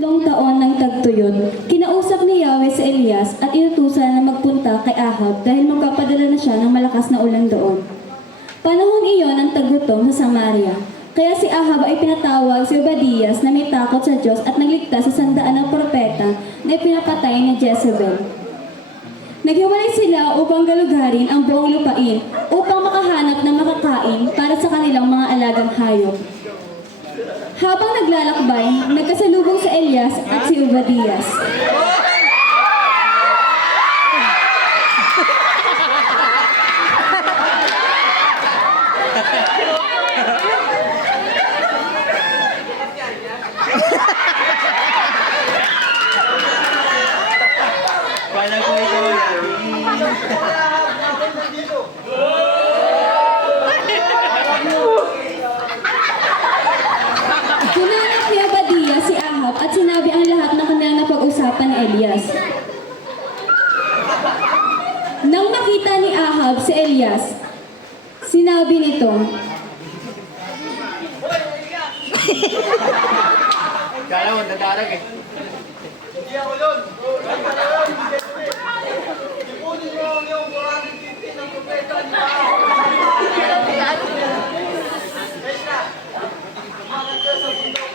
taon ng tagtuyot, kinausap ni Yahweh si Elias at inutusan na magpunta kay Ahab dahil magpapadala na siya ng malakas na ulan doon. Panahon iyon ang taggutom sa Samaria. Kaya si Ahab ay pinatawag si Obadias na may takot sa Diyos at nagligtas sa 100 ng propeta na ipinapatay ni Jezebel. Naghiwalay sila upang galugarin ang buong lupain upang makahanap ng makakain para sa kanilang mga alagang hayop. Habang naglalakbay, nagkasalubong si Elias at si Obadias. Hinanap ni Obadias si Ahab at sinabi ang lahat ng kanilang napag-usapan ni Elias. Nang makita ni Ahab si Elias, sinabi nito, Kala mo, nadarag eh. Hindi ako yun. Ipunin mo ang iyong 450 ng propeta ni Baal. Tesla, tumakas ka sa bundok.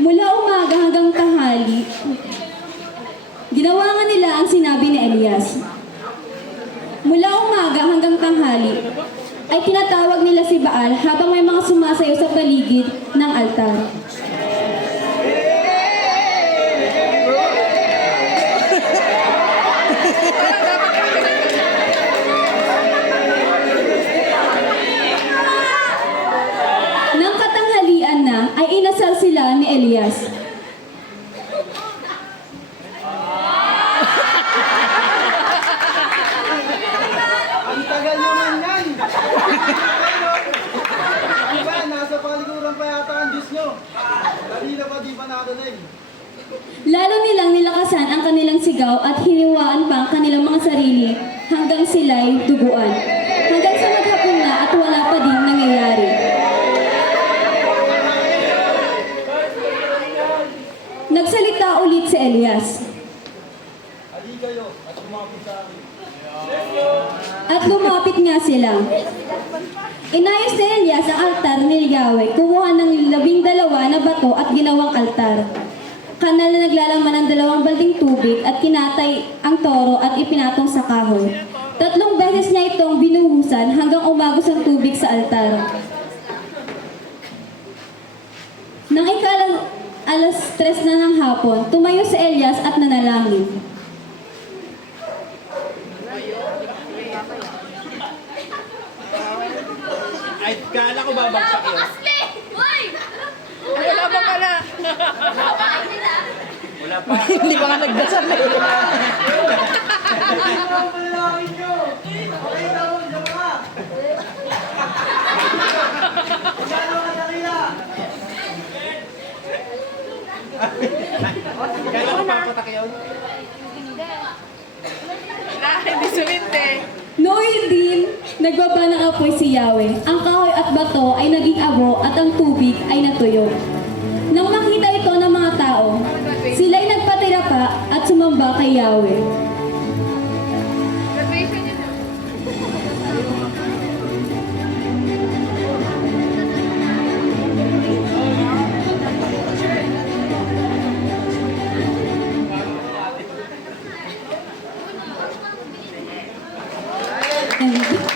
mula umaga hanggang tanghali, ginawa nga nila ang sinabi ni Elias. Mula umaga hanggang tanghali, ay tinatawag nila si Baal habang may mga sumasayaw sa paligid ng altar. Nang katanghalian na, ay inasal sila ni Elias. Ang tagal naman yan. Diba, nasa paliguran pa yata ang Diyos nyo. Kanina pa di pa narinig. Lalo nilang nilakasan ang kanilang sigaw at hiniwaan pa ang kanilang mga sarili hanggang sila'y duguan. Hanggang sa maghapon na at wala pa din nangyayari. Nagsalita ulit si Elias. Ali kayo at kumapit sa akin. At lumapit nga sila. Inayos ni Elias ang altar ni Yahweh, kumuha ng 12 na bato at ginawang altar. Kanal na naglalaman ng 2 balding tubig at kinatay ang toro at ipinatong sa kahoy. 3 beses niya itong binuhusan hanggang umagos ang tubig sa altar. Nang alas 3 na ng hapon, tumayo si Elias at nanalangin. Ay, kala ko babagsak yun. Hoy! Wala pa pala. Wala pa. Hindi pa nga nagdasal eh. Ano ang panalangin nyo? Pakita mo, diyan ka. Gano'n ka dakila? Kala ko papatak yun. Wala, hindi sulit eh. Noon din, nagbaba ng apoy si Yahweh. Ang kahoy at bato ay naging abo at ang tubig ay natuyo. Nang makita ito ng mga tao, sila'y nagpatira pa at sumamba kay Yahweh. Graduation yun ah. Thank you.